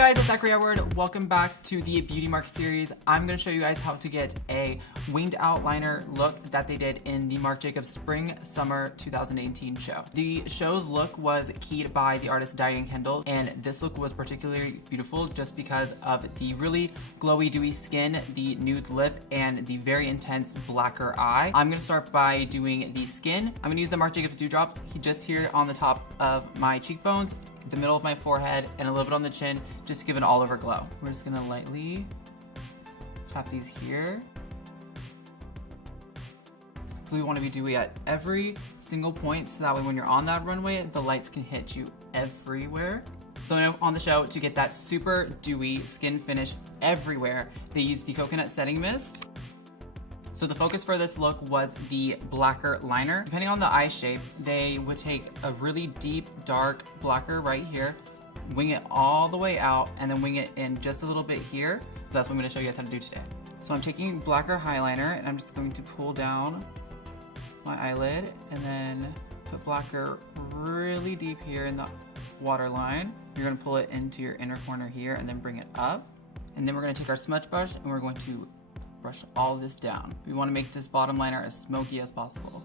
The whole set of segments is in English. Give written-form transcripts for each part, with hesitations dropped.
guys, it's Zachary Edward. Welcome back to the Beauty Marc series. I'm going to show you guys how to get a winged outliner look that they did in the Marc Jacobs Spring Summer 2018 show. The show's look was keyed by the artist Diane Kendal, and this look was particularly beautiful just because of the really glowy, dewy skin, the nude lip, and the very intense blacker eye. I'm going to start by doing the skin. I'm going to use the Marc Jacobs Dewdrops just here on the top of my cheekbones, the middle of my forehead, and a little bit on the chin, just to give an all-over glow. We're just gonna lightly tap these here. So we want to be dewy at every single point, so that way when you're on that runway, the lights can hit you everywhere. So on the show, to get that super dewy skin finish everywhere, they used the coconut setting mist. So the focus for this look was the blacker liner. Depending on the eye shape, they would take a really deep, dark blacker right here, wing it all the way out, and then wing it in just a little bit here. So that's what I'm gonna show you guys how to do today. So I'm taking blacker highlighter, and I'm just going to pull down my eyelid, and then put blacker really deep here in the waterline. You're gonna pull it into your inner corner here, and then bring it up. And then we're gonna take our smudge brush, and we're going to brush all this down. We want to make this bottom liner as smoky as possible.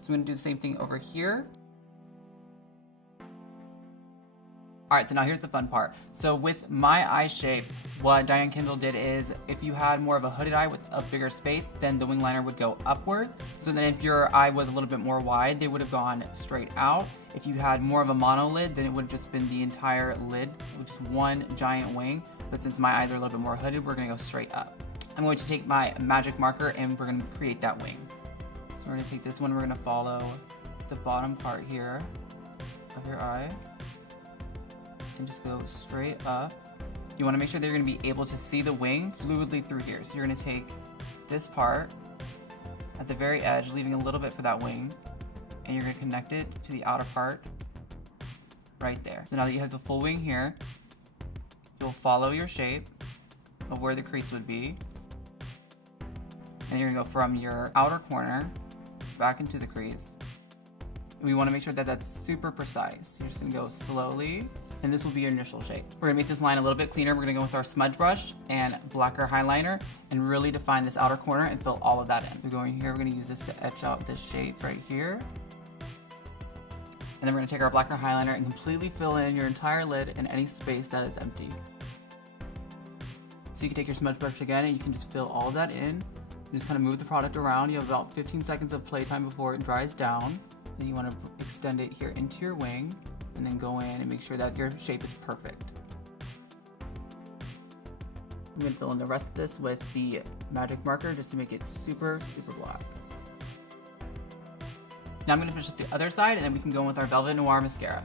So I'm going to do the same thing over here. Alright, so now here's the fun part. So with my eye shape, what Diane Kendal did is, if you had more of a hooded eye with a bigger space, then the wing liner would go upwards. So then if your eye was a little bit more wide, they would have gone straight out. If you had more of a monolid, then it would have just been the entire lid, which is one giant wing. But since my eyes are a little bit more hooded, we're going to go straight up. I'm going to take my magic marker and we're going to create that wing. So we're going to take this one, we're going to follow the bottom part here of your eye and just go straight up. You want to make sure that you're going to be able to see the wing fluidly through here. So you're going to take this part at the very edge, leaving a little bit for that wing, and you're going to connect it to the outer part right there. So now that you have the full wing here, you'll follow your shape of where the crease would be. And you're gonna go from your outer corner back into the crease. We want to make sure that that's super precise. You're just gonna go slowly, and this will be your initial shape. We're gonna make this line a little bit cleaner. We're gonna go with our smudge brush and blacker highliner and really define this outer corner and fill all of that in. We're going here, we're gonna use this to etch out this shape right here. And then we're gonna take our blacker highliner and completely fill in your entire lid and any space that is empty. So you can take your smudge brush again and you can just fill all of that in. You just kind of move the product around. You have about 15 seconds of playtime before it dries down. Then you want to extend it here into your wing and then go in and make sure that your shape is perfect. I'm going to fill in the rest of this with the magic marker just to make it super, super black. Now I'm going to finish with the other side and then we can go in with our Velvet Noir mascara.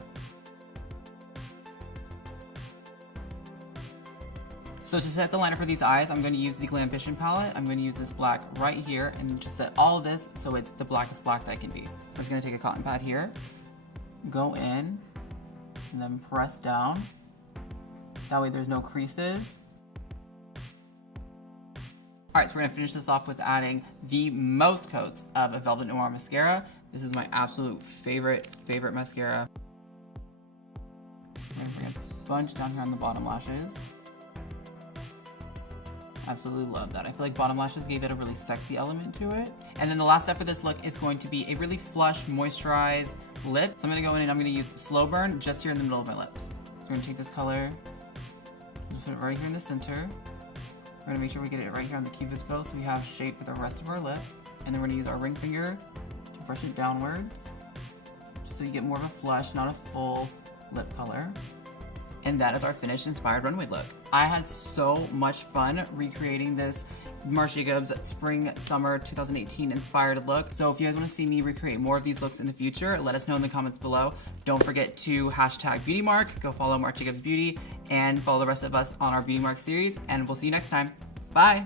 So to set the liner for these eyes, I'm going to use the Glambition palette. I'm going to use this black right here and just set all of this so it's the blackest black that it can be. I'm just going to take a cotton pad here, go in, and then press down. That way there's no creases. Alright, so we're going to finish this off with adding the most coats of a Velvet Noir mascara. This is my absolute favorite mascara. I'm going to bring a bunch down here on the bottom lashes. Absolutely love that. I feel like bottom lashes gave it a really sexy element to it. And then the last step for this look is going to be a really flush, moisturized lip. So I'm gonna go in and I'm gonna use Slow Burn just here in the middle of my lips. So we're gonna take this color, just put it right here in the center. We're gonna make sure we get it right here on the cupid's bow so we have shape for the rest of our lip. And then we're gonna use our ring finger to brush it downwards, just so you get more of a flush, not a full lip color. And that is our finished inspired runway look. I had so much fun recreating this Marc Jacobs Spring Summer 2018 inspired look. So if you guys want to see me recreate more of these looks in the future, let us know in the comments below. Don't forget to hashtag Beauty Marc, go follow Marc Jacobs Beauty, and follow the rest of us on our Beauty Marc series, and we'll see you next time. Bye!